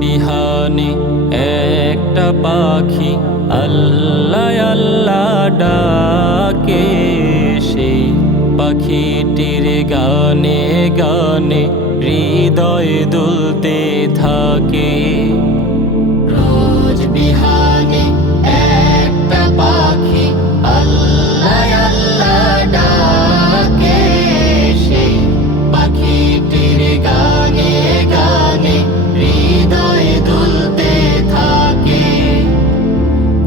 বিহানে একটা পাখি আল্লাহ আল্লাহ ডাকে, সেই পাখিটির গানে গানে হৃদয় দুলতে থাকে। রোজ বিহানে একটা পাখি আল্লাহ আল্লাহ ডাকে, সেই পাখিটির গানে গানে হৃদয় দুলতে থাকে।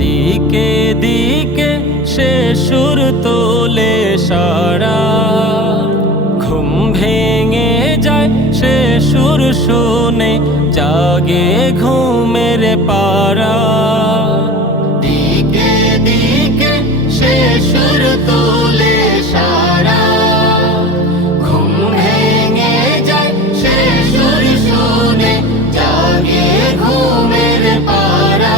দিকে দিকে সে সুর তোলে সারা, ঘুম ভেঙে যায় সে সুর শুনে, জাগে ঘুমের পারা। দিকে দিকে সে সুর তোলে সারা, ঘুম ভেঙে যায় সে সুর শুনে, জাগে ঘুমের পারা।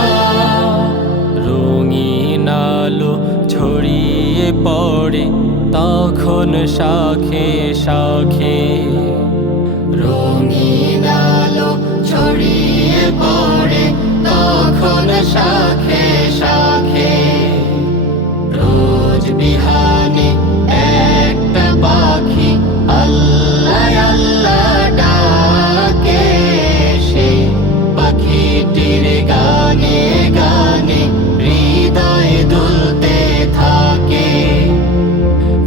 রঙিন আলো ছড়িয়ে পড়ে তখন শাখে শাখে, রঙিন আলো ছড়িয়ে পড়ে তখন শাখে শাখে। রোজ বিহানে একটা পাখি আল্লাহ আল্লাহ ডাকে, সেই পাখিটির গানে গানে হৃদয় দুলতে থাকে।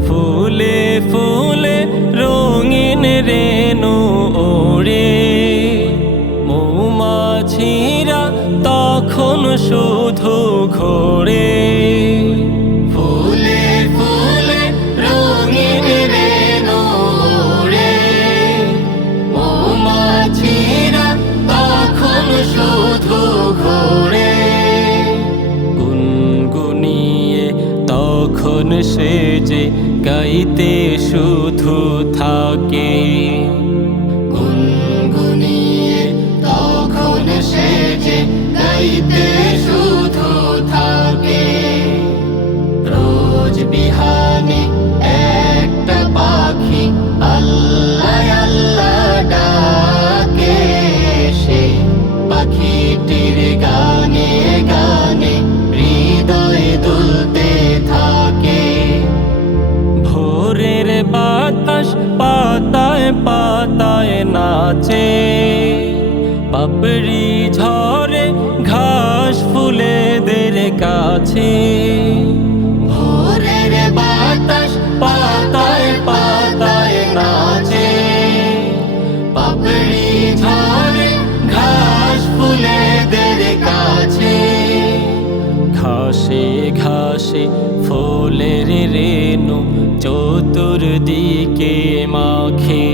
ফুলে ফুলে রঙিন রেণু ওড়ে, মৌমাছিরা তখন শুধু ঘোরে। ফুলে ফুলে রঙিন রেণু ওড়ে, মৌমাছিরা তখন শুধু ঘোরে। গুনগুনিয়ে তখন সে যে গাইতে শুধু থাকে, গুনগুনিয়ে তখন সে যে গাইতে শুধু থাকে। রোজ বিহানে একটা পাখি আল্লাহ আল্লাহ ডাকে, সেই পাখিটির গানে গানে হৃদয় দুলতে থাকে। ভোরের বাতাস পাতায় পাতায় নাচে, পাপড়ি ঝরে ঘাস ফুলেদের কাছে। ভোরের বাতাস পাতায় পাতায় নাচে, পাপড়ি ঝরে ঘাস ফুলেদের কাছে। ঘাসে ঘাসে ফুলের রেণু চতুর্দিকে মাখে,